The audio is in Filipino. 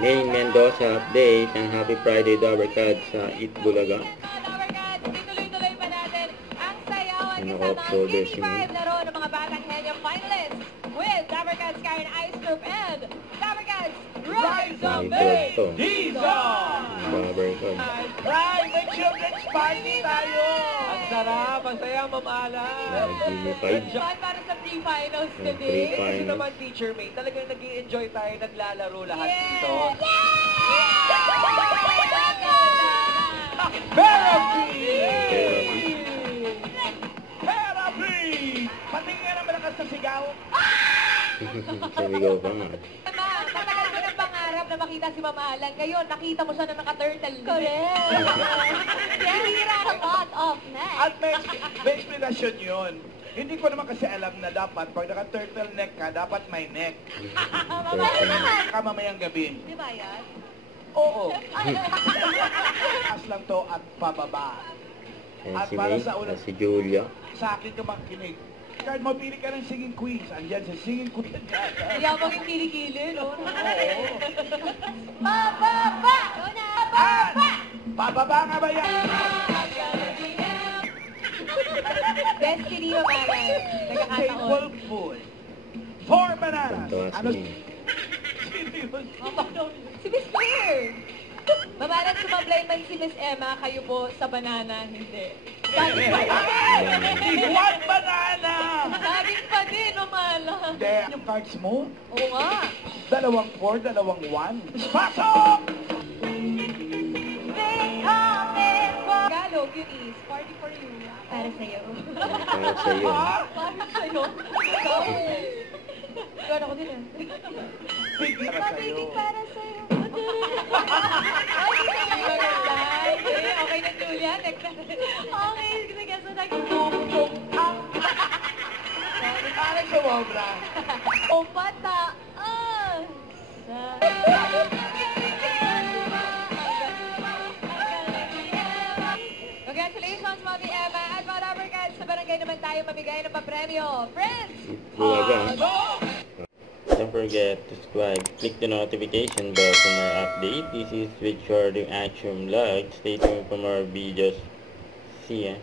Maine Mendoza update and happy Friday to our cards sa Eat Bulaga. Ituloy-tuloy pa natin ang sayawan Ano kasama ko, ang Decimin. 55 laro ng mga batang Henya finalists with Dabarcats Karen Ice Group and Dabarcats Rise of May Dizon! Dabarcats. Private Children's Party tayo! Ang sarap, ang saya, mamala. Nag-unified. Fun para sa pre-finals Ang today. pre-finals. Kasi naman, Teacher May, talagang nag-i-enjoy tayo, naglalaro lahat dito. Therapy! Therapy! Patingin nga ng malakas na sigaw. Samigaw pa nga. Matagal ko ng pangarap na makita si Mama Alan. Ngayon, nakita mo siya na naka-turtle. Correct. Sihira ang lot of neck. At may explanation yun. Hindi ko naman kasi alam na dapat pag naka-turtleneck ka, dapat may neck. Kamamayang gabi. Di ba yan? Oo. Taas lang to at pababa. Ayan At si para May, sa unang si Julia. sa akin ka makinig. Card, mapili ka ng singing queens. Andyan sa singing queen. Yabang yung kilikili, no? Oo. Pababa! Una! At, pababa nga ba yan? Destiny Mama Alan. Nagkakataon. Table food. 4 bananas. Tawas Ano? mo. Sino yun? Si Miss Claire. Mama Alan, sumablay man si Miss Emma, kayo po sa banana, hindi. Saging pa din. One banana! Saging pa din, Mama Alan. Hindi, yung cards mo? Oo nga. 2 4, 2 1. Pasok! Tagalog, yun is party for you. Para sa'yo. Para sa iyo. Party sa'yo. Gano'n ko din eh. Big para sa'yo. Para sa'yo. Okay na, Julia. Next na. Okay, sige, so naging Parang sumobra. o pataas. Congratulations, Mommy Emma. At mga Dabarcats, sa barangay naman tayo mamigay ng papremyo. Friends! Bulaga. Don't forget to subscribe. Click the notification bell for more updates. This is with Shorting Action Vlog. Stay tuned for more videos. See ya.